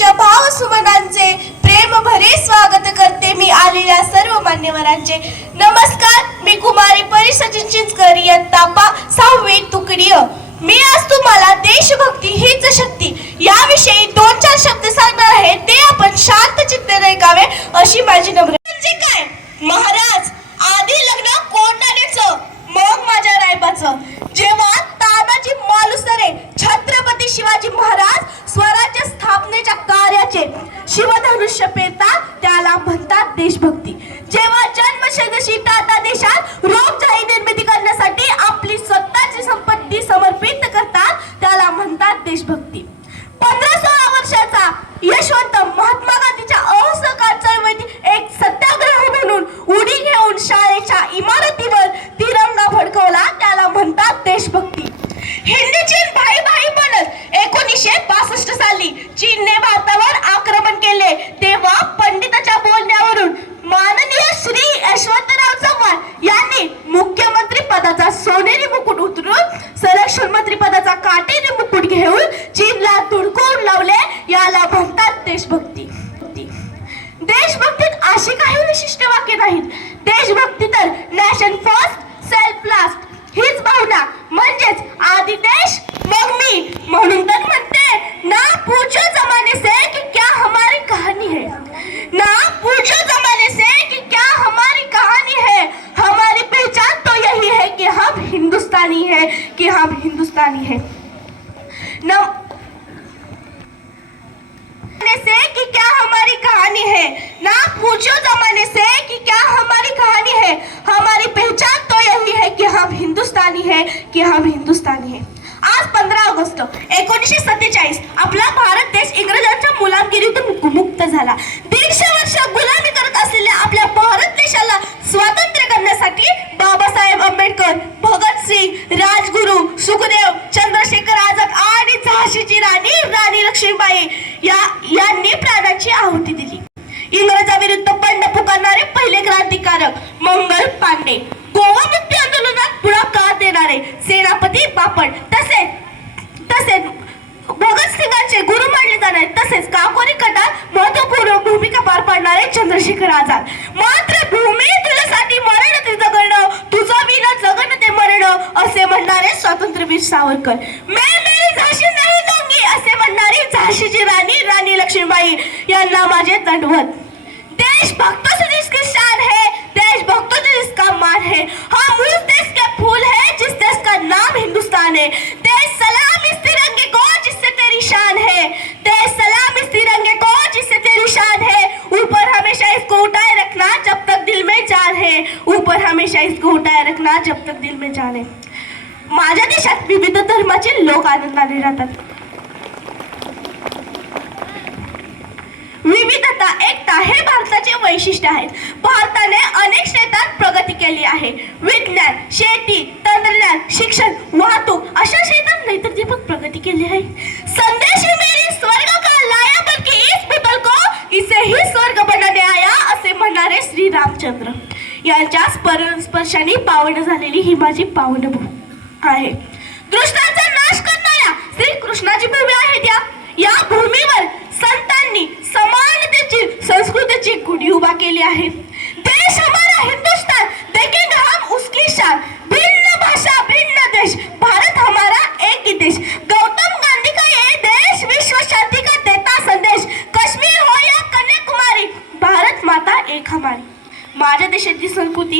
तुमच्या भाव सुमनांचे प्रेम भरे स्वागत करते मी आलेल्या सर्व मान्यवरांचे. नमस्कार मी कुमारी परी चिंचकर इयत्ता सहावी तुकडीय मी आज तुम्हाला देशभक्ती हीच शक्ती. याविषयी दोन चार शब्द सांगणार आहे ते आपण शांत चित्त ऐकावे अशी माझी नम्र म्हणजे काय? महाराज पेरतात त्याला म्हणतात देशभक्ती. जेव्हा जन्मशतशी टाटा देशात रोगचाई निर्मिती करण्यासाठी आपली स्वतःची संपत्ती समर्पित करतात त्याला म्हणतात देशभक्ती. देशभक्ती. देशभक्तीत अशी काही विशिष्ट वाक्य नाहीत. देशभक्ती तर नॅशन फर्स्ट सेल्फ लास्ट हीच भावना म्हणजेच आधी देश मग मी. म्हणून तर म्हणते ना पूछो जमाने से कि क्या हमारी कहानी है? ना पूछो जमाने से कि क्या हमारी कहानी है? हमारी पहचान तो यही है कि हम हिंदुस्तानी है कि हम हिंदुस्तानी है। ना जमाने से कि क्या हमारी कहानी है? ना पूछो जमाने से कि क्या हमारी कहानी है? हमारी पहचान तो यही है कि हम हिंदुस्तानी है कि हम हिंदुस्तानी है। आज पंधरा ऑगस्ट एकोणीसशे सत्तेचाळीस आपला भारत देश इंग्रजांच्या मुलामगिरीतून मुक्त झाला. तसेच काकोरी कटात महत्त्वपूर्ण भूमिका पार पाडणारे चंद्रशेखर आझाद. मात्र भूमी तुझ्यासाठी मरण ते जगणं तुझं विना जगण ते मरण असे म्हणणारे स्वातंत्र्यवीर सावरकर. मे मेरी झाशी नाही दोंगी असे म्हणणारी झाशीची राणी राणी लक्ष्मीबाई यांना माझे दंडवत. देशभक्त हमेशा इसको उठाए रखना जब तक दिल में जाने. माझ्या देशात विविध धर्माचे लोक आनंदाने राहतात. विविधता एकता हे भारताचे वैशिष्ट्य आहेत. भारताने अनेक क्षेत्रात प्रगती केली आहे. विज्ञान शेती तंत्रज्ञान शिक्षण वाहतूक अशा क्षेत्रात नैतिक प्रगती केली आहे. संदेश मेरी स्वर्ग का लाया बल्कि इस भूतल को इसे ही स्वर्ग बनाने आया असे म्हणणारे श्री रामचंद्र. यांच्या स्पर्शाने पावन झालेली ही माझी पावनभूमी आहे. कृष्णाचा नाश करणाऱ्या श्री कृष्णाची भूमी आहे त्या. या भूमीवर संतांनी समानतेची संस्कृतीची गुढी उभा केली आहे देश हमारा हिंदुस्तान देखेंगे हम उसकी शान भिन्न भाषा भिन्न देश भारत हमारा एक ही देश गौतम गांधी का ये देश विश्व शांति का देता संदेश कश्मीर हो या कन्याकुमारी भारत माता एक हमारी माझ्या देशाची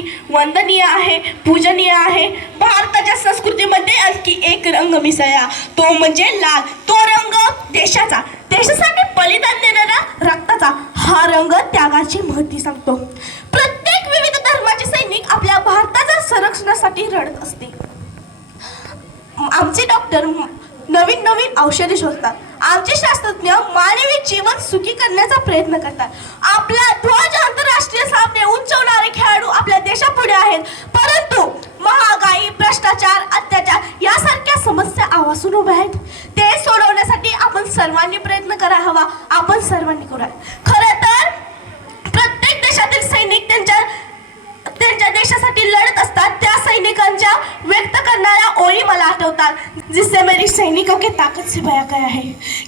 संस्कृती वंदनीय आहे पूजनीय आहे. भारताच्या संस्कृतीमध्ये आणखी एक रंग मिसळला. तो म्हणजे लाल. तो रंग देशाचा. देशासाठी बलिदान देणारा रक्ताचा हा रंग त्यागाची महती सांगतो. प्रत्येक विविध धर्माचे सैनिक आपल्या भारताच्या संरक्षणासाठी रडत असते. आमचे डॉक्टर नवीन नवीन औषधे शोधतात. आमचे शास्त्रज्ञ मानवी जीवन सुखी करण्याचा प्रयत्न करतात. आपला ध्वज आंतरराष्ट्रीय सामने उंचवणारे खेळाडू आपल्या देशापुढे आहेत. परंतु महागाई भ्रष्टाचार अत्याचार यासारख्या समस्या आवासून उभ्या आहेत. ते सोडवण्यासाठी आपण सर्वांनी प्रयत्न करा हवा. आपण सर्वांनी करूया. मलाट उतार जिससे मेरी सैनिकों की ताकत से भया गया है।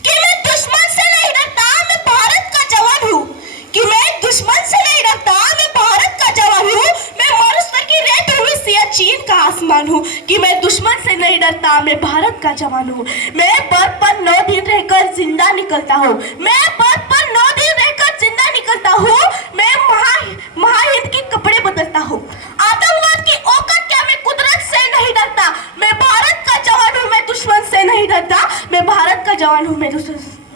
कि मैं दुश्मन से नहीं डरता, मैं भारत का जवान हूँ। कि मैं दुश्मन से नहीं डरता, मैं भारत का जवान हूँ। मैं मरुस्थल की रेत हुई सियाचीन का आसमान हूँ। कि मैं दुश्मन से नहीं डरता, मैं भारत का जवान हूँ। मैं बर्फ़ पर नौ दिन रहकर ज़िंदा निकलता हूँ। मैं बर्फ़ पर नौ दिन रहकर ज़िंदा निकलता हूँ। मैं महा महाहिंद के कपड़े बदलता हूँ।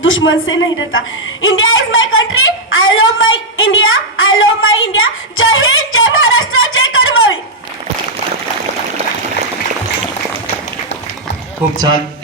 दुश्मन से नहीं डरता। India is my country I love my India I love my India जय हिंद जय महाराष्ट्र जय कर्मवीर खूप छान.